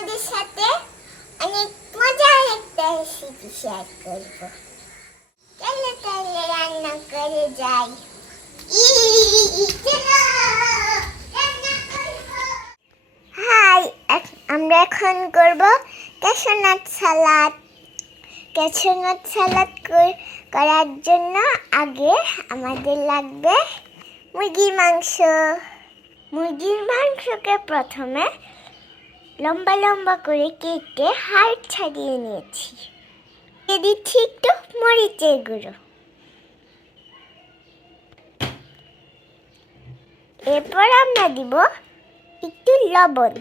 তোমাদের সাথে অনেক মজার একটা রেসিপি শেয়ার করব। চলো তাহলে রান্না করে যাই। হাই আমরা এখন করব ক্যাশনাট সালাদ। ক্যাশনাট সালাদ করার জন্য আগে আমাদের লাগবে মুরগির মাংস। মুরগির মাংসকে প্রথমে লম্বা লম্বা করে কেটে হাড় ছাড়িয়ে নিয়েছি। দিয়ে দিচ্ছি একটু মরিচের গুঁড়ো। এরপর আমরা দিব একটু লবণ।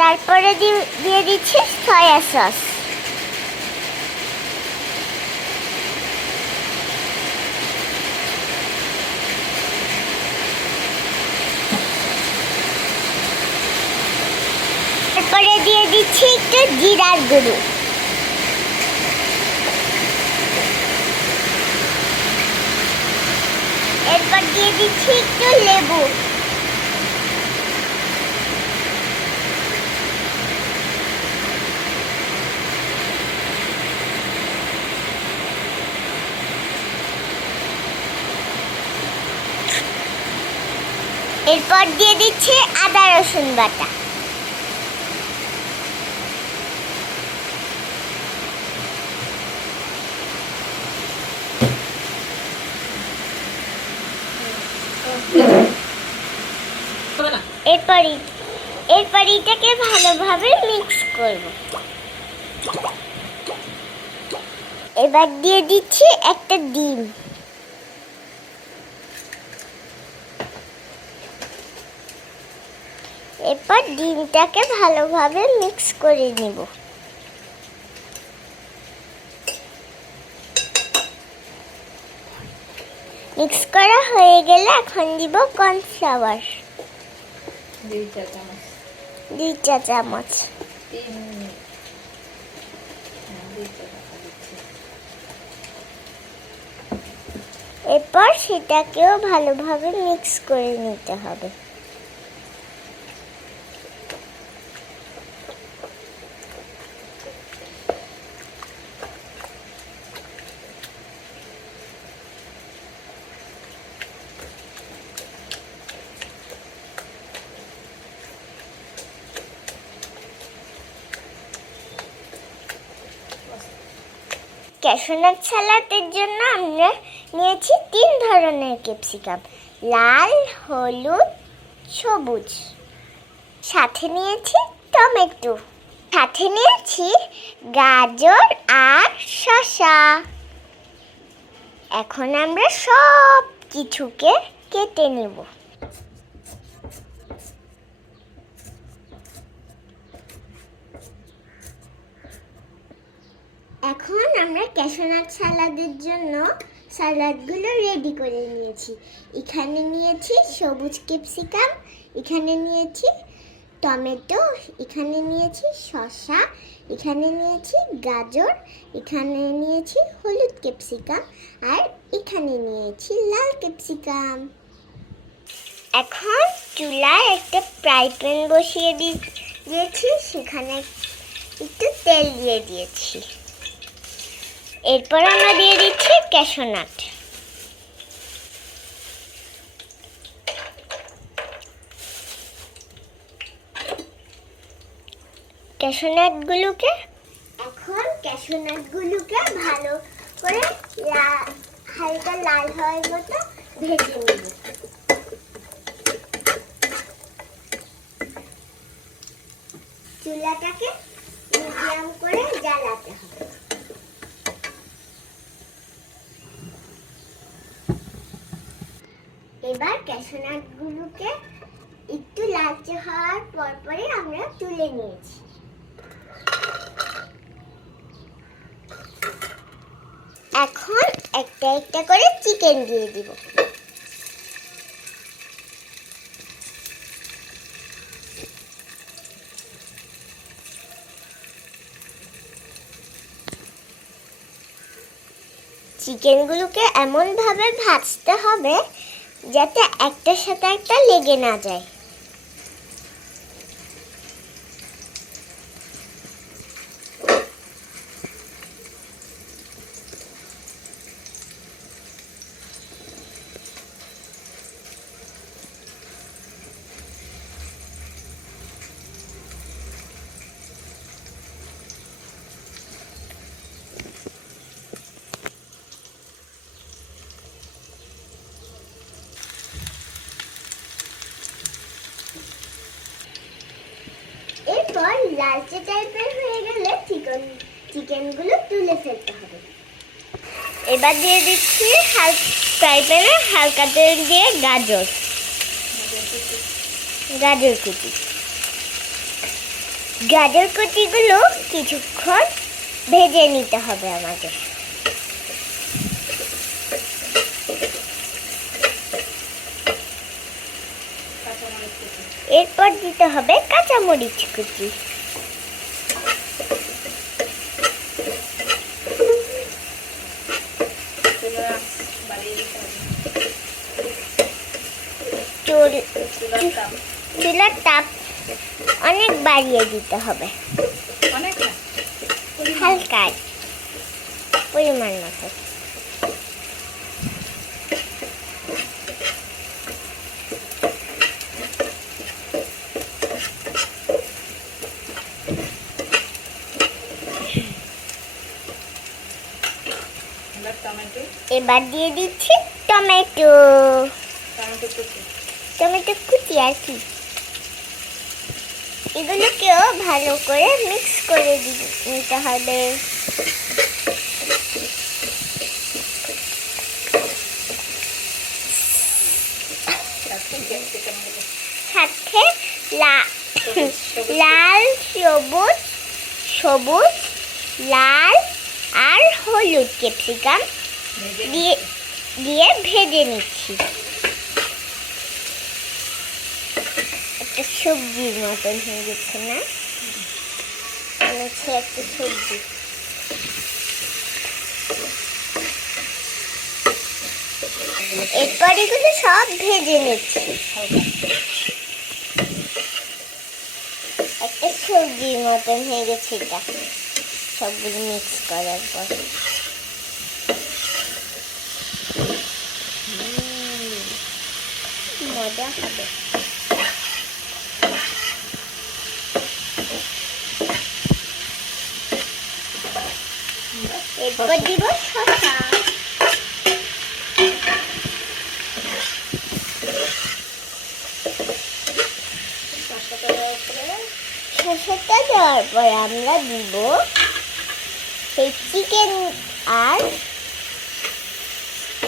তারপরে দিয়ে দিচ্ছি সয়া সস তারপরে দিয়ে একটু জিরার গুঁড়ো এরপর দিয়ে দিচ্ছি একটু লেবু। এরপর দিয়ে দিচ্ছি আদা রসুন বাটা। এরপর এরপর এটাকে ভালোভাবে মিক্স করব। এবার দিয়ে দিচ্ছি একটা ডিম। এরপর ডিমটাকে ভালোভাবে মিক্স করে নিব। মিক্স করা হয়ে গেলে এখন দিব কর্নফ্লাওয়ার। দুই চা চামচ। দুই চা চামচ হ্যাঁ, এরপর সেটাকেও ভালোভাবে মিক্স করে নিতে হবে। ক্যাশনাট সালাদের জন্য আমরা নিয়েছি তিন ধরনের ক্যাপসিকাম। লাল, হলুদ, সবুজ। সাথে নিয়েছি টমেটো। সাথে নিয়েছি গাজর আর শসা। এখন আমরা সব কিছুকে কেটে নেব। এখন আমরা ক্যাশনাট সালাদের জন্য সালাদগুলো রেডি করে নিয়েছি। এখানে নিয়েছি সবুজ ক্যাপসিকাম এখানে নিয়েছি টমেটো, এখানে নিয়েছি শসা, এখানে নিয়েছি গাজর, এখানে নিয়েছি হলুদ ক্যাপসিকাম আর এখানে নিয়েছি লাল ক্যাপসিকাম এখন চুলায় একটা ফ্রাই প্যান বসিয়ে দিয়েছি, সেখানে একটু তেল দিয়ে দিয়েছি। এরপর আমরা দিয়ে দিচ্ছি ক্যাশনাট ক্যাশনাটগুলোকে এখন ক্যাশনাটগুলোকে ভালো করে হালকা লাল হওয়ার মতো ভেজে নেব। চুলাটাকে মিডিয়াম করে জ্বালাতে হবে। এবার ক্যাশনাটগুলোকে একটু লালচে হওয়ার পর পরে আমরা তুলে নিয়েছি। এখন একটা একটা করে চিকেন দিয়ে দিব। চিকেনগুলোকে এমনভাবে ভাজতে হবে যাতে একটার সাথে একটা লেগে না যায় এরপর লালচে টাইপের হয়ে গেলে চিকেন চিকেনগুলো তুলে ফেলতে হবে। এবার দিয়ে দিচ্ছি টাইপের হালকা তেল দিয়ে গাজর। গাজর কুচি। গাজর কুচিগুলো কিছুক্ষণ ভেজে নিতে হবে আমাদের। এরপর দিতে হবে কাঁচামরিচ কুচি চুলা বাড়িয়ে দিতে হবে চুল চুলার তাপ অনেক বাড়িয়ে দিতে হবে। হালকা। পরিমাণ মতো। এবার দিয়ে দিচ্ছি টমেটো। টমেটো টমেটো কুচি আর কি এগুলোকেও ভালো করে মিক্স করে নিতে হবে সাথে। লাল, সবুজ সবুজ, লাল আর হলুদ ক্যাপসিকাম দিয়ে দিয়ে ভেজে নিচ্ছি সবজির মতন হয়ে গেছে না? হচ্ছে একটা সবজি। এরপর এগুলো সব ভেজে নিচ্ছি। একটা সবজির মতন হয়ে গেছে এটা। সবগুলো মিক্স করার পর। মজা হবে। শসাটা দেওয়ার পরে আমরা দিব সেই চিকেন আর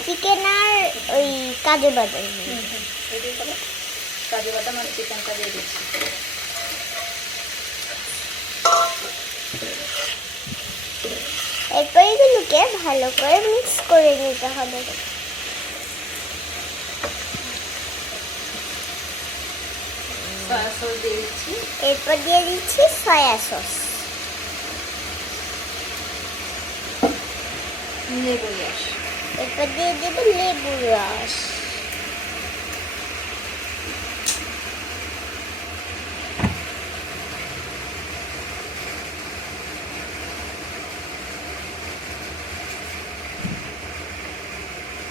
চিকেন আর ওই কাজু বাদাম। কাজু বাদাম আর চিকেনটা দিয়ে দিচ্ছি। এরপর এগুলোকে ভালো করে মিক্স করে নিতে হবে। এরপর দিয়ে দিচ্ছি সয়া সস লেবু রস। এরপর দিয়ে দেবো লেবু রস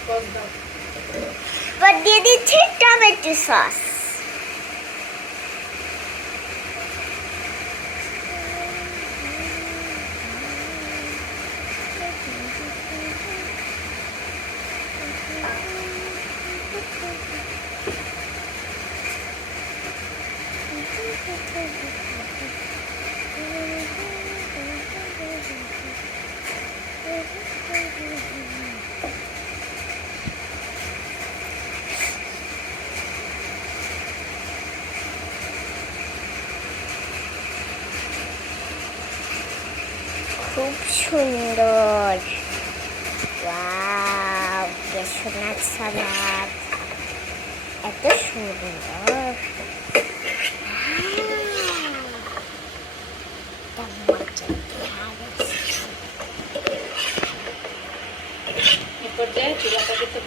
সস দাও এরপর দিয়ে দিচ্ছি টমেটো খুব সুন্দর। সোনার সালাদ। এত সুন্দর।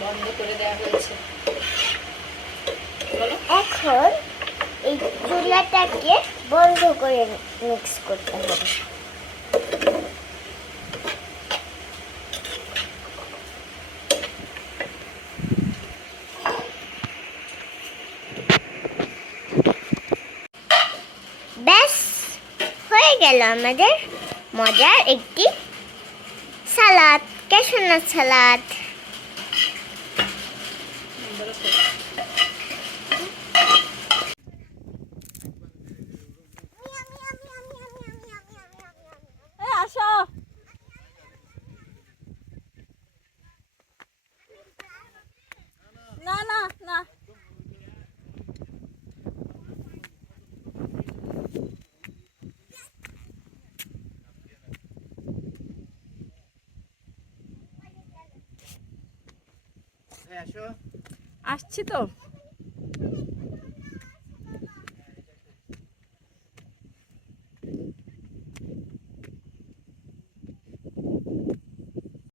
বন্ধ করে দেওয়া হয়েছে। এখন এই চুলাটাকে বন্ধ করে মিক্স করতে হবে। গেল আমাদের মজার একটি সালাদ। ক্যাশনার সালাদ? আসছি তো।